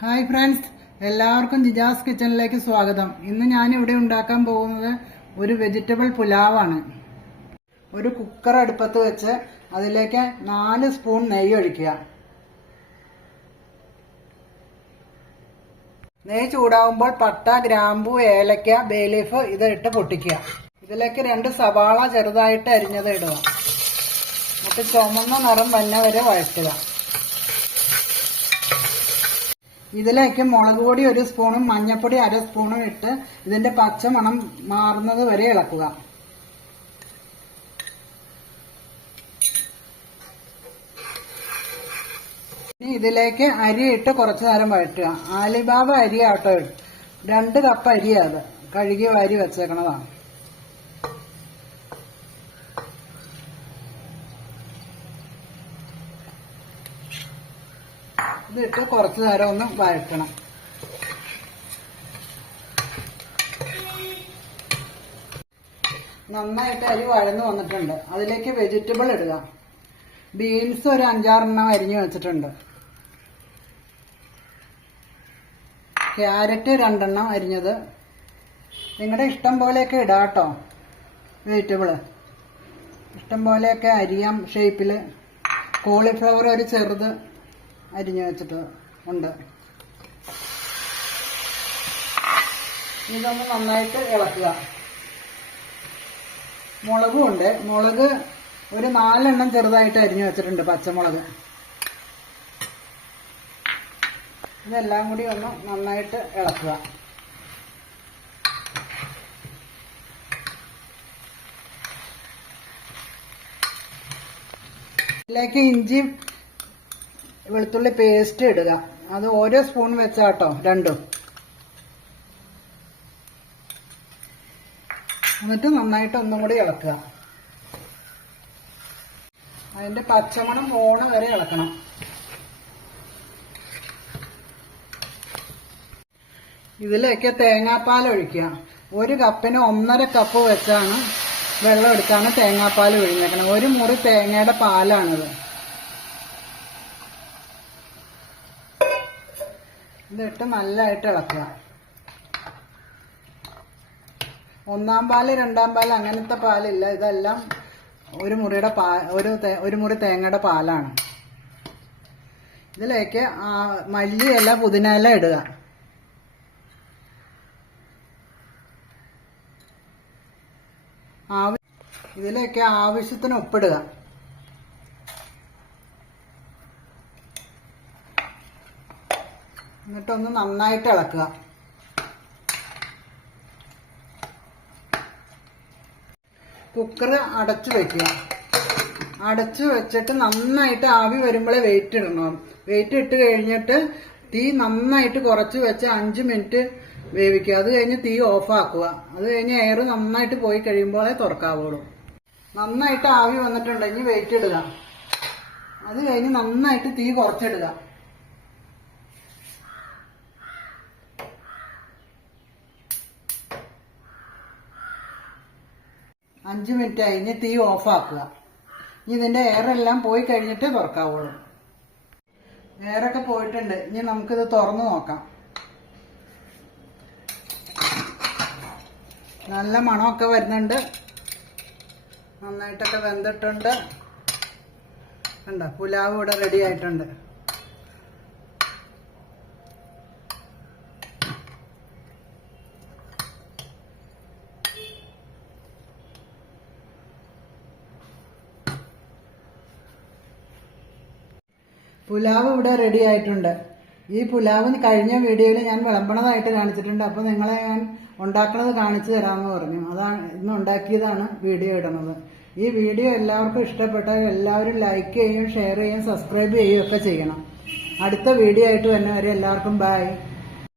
Hi friends, എല്ലാവർക്കും ജിജാസ് കിച്ചണിലേക്ക് സ്വാഗതം. ഇന്ന് ഞാൻ ഇവിടെ ഉണ്ടാക്കാൻ പോകുന്നത് ഒരു വെജിറ്റബിൾ പുലാവാണ്. ഒരു കുക്കർ അടുപ്പത്ത് വെച്ച് അതിലേക്ക് 4 സ്പൂൺ നെയ്യ് ഒഴിക്കുക. നെയ്യ് ചൂടാവുമ്പോൾ പട്ട, ഗ്രാമ്പു, ഏലക്ക, ബേ ലീഫ് ഇത് ഇട്ട് പൊട്ടിക്കുക. ഇതിലേക്ക് 2 സവാള ചെറുതായിട്ട് അരിഞ്ഞത് ഇടുക. എന്നിട്ട് ചുമന്ന നിറം തന്നെ വരെ വഴറ്റുക. ഇതിലേക്ക് മുളക് പൊടി 1 സ്പൂണും മഞ്ഞൾപ്പൊടി 1/2 സ്പൂണും ഇട്ട് ഇതിന്റെ പച്ചമണം മാറുന്നത് വരെ ഇളക്കുക. ഇനി ഇതിലേക്ക് അരി ഇട്ട് കുറച്ചു നേരം വഴറ്റുക. ആലിബാബ അരി ആട്ടോ, 2 കപ്പ് അരിയാണ്, കഴുകി വാരി വെച്ചേക്കണതാണ്. ഇതിട്ട് കുറച്ചു നേരം ഒന്ന് വഴറ്റണം. നന്നായിട്ട് അരി വഴന്ന് വന്നിട്ടുണ്ട്. അതിലേക്ക് വെജിറ്റബിൾ ഇടുക. ബീൻസ് ഒരു 5-6 എണ്ണം അരിഞ്ഞു വെച്ചിട്ടുണ്ട്. ക്യാരറ്റ് 2 എണ്ണം അരിഞ്ഞത്. നിങ്ങളുടെ ഇഷ്ടം പോലെയൊക്കെ ഇടാം കേട്ടോ. വെജിറ്റബിള് ഇഷ്ടം പോലെയൊക്കെ അരിയാം ഷേപ്പിൽ. കോളിഫ്ലവർ ഒരു ചെറുത് അരിഞ്ഞു വെച്ചിട്ട് ഉണ്ട്. ഇതൊന്ന് നന്നായിട്ട് ഇളക്കുക. മുളകും ഉണ്ട്. മുളക് ഒരു 4 എണ്ണം ചെറുതായിട്ട് അരിഞ്ഞു വെച്ചിട്ടുണ്ട്, പച്ചമുളക്. ഇതെല്ലാം കൂടി ഒന്ന് നന്നായിട്ട് ഇളക്കുക. ഇതിലേക്ക് ഇഞ്ചി വെളുത്തുള്ളി പേസ്റ്റ് ഇടുക. അത് ഓരോ സ്പൂൺ വെച്ചാട്ടോ, 2. എന്നിട്ട് നന്നായിട്ട് ഒന്നും കൂടി ഇളക്കുക. അതിന്റെ പച്ചമണം പോണ വരെ ഇളക്കണം. ഇതിലേക്ക് തേങ്ങാപ്പാൽ ഒഴിക്കുക. 1 കപ്പിന് 1.5 കപ്പ് വെച്ചാണ് വെള്ളം എടുത്താണ് തേങ്ങാപ്പാൽ ഒഴിഞ്ഞേക്കണം. 1 മുറി തേങ്ങയുടെ പാലാണിത്. ഇതിട്ട് നല്ലതായിട്ട് ഇളക്കുക. 1-ാം പാല് 2-ാം പാല് അങ്ങനത്തെ പാലില്ല. ഇതെല്ലാം ഒരു മുറി തേങ്ങയുടെ പാലാണ്. ഇതിലേക്ക് മല്ലിയില, പുതിനയില ഇടുക. ഇതിലേക്ക് ആവശ്യത്തിന് ഉപ്പിടുക. എന്നിട്ടൊന്ന് നന്നായിട്ട് ഇളക്കുക. കുക്കർ അടച്ചു വെക്കുക. അടച്ചു വെച്ചിട്ട് നന്നായിട്ട് ആവി വരുമ്പോഴേ വെയിറ്റ് ഇടണം. വെയിറ്റ് ഇട്ട് കഴിഞ്ഞിട്ട് തീ നന്നായിട്ട് കുറച്ച് വെച്ച് 5 മിനിറ്റ് വേവിക്കുക. അത് കഴിഞ്ഞ് തീ ഓഫ് ആക്കുക. അത് കഴിഞ്ഞ് എയർ നന്നായിട്ട് പോയി കഴിയുമ്പോഴേ തുറക്കാവുള്ളൂ. നന്നായിട്ട് ആവി വന്നിട്ടുണ്ടെങ്കിൽ വെയിറ്റ് ഇടുക. അത് കഴിഞ്ഞ് നന്നായിട്ട് തീ കുറച്ചിടുക. 5 മിനിറ്റ് കഴിഞ്ഞ് തീ ഓഫ് ആക്കുക. ഇനി ഇതിന്റെ എയറെല്ലാം പോയി കഴിഞ്ഞിട്ട് തുറക്കാവുള്ളൂ. എയറൊക്കെ പോയിട്ടുണ്ട്. ഇനി നമുക്കിത് തുറന്നു നോക്കാം. നല്ല മണമൊക്കെ വരുന്നുണ്ട്. നന്നായിട്ടൊക്കെ വെന്തിട്ടുണ്ട്. കണ്ടോ, പുലാവ് ഇവിടെ റെഡി ആയിട്ടുണ്ട്. പുലാവ് ഇവിടെ റെഡി ആയിട്ടുണ്ട്. ഈ പുലാവ് കഴിഞ്ഞ വീഡിയോയിൽ ഞാൻ വിളമ്പണതായിട്ട് കാണിച്ചിട്ടുണ്ട്. അപ്പോൾ നിങ്ങളെ ഞാൻ ഉണ്ടാക്കുന്നത് കാണിച്ചു തരാമെന്ന് പറഞ്ഞു. അതാണ് ഇന്ന് ഉണ്ടാക്കിയതാണ് വീഡിയോ ഇടുന്നത്. ഈ വീഡിയോ എല്ലാവർക്കും ഇഷ്ടപ്പെട്ടാൽ എല്ലാവരും ലൈക്ക് ചെയ്യുകയും ഷെയർ ചെയ്യുകയും സബ്സ്ക്രൈബ് ചെയ്യുകയും ഒക്കെ ചെയ്യണം. അടുത്ത വീഡിയോ ആയിട്ട് വരുന്നവരെ എല്ലാവർക്കും ബൈ.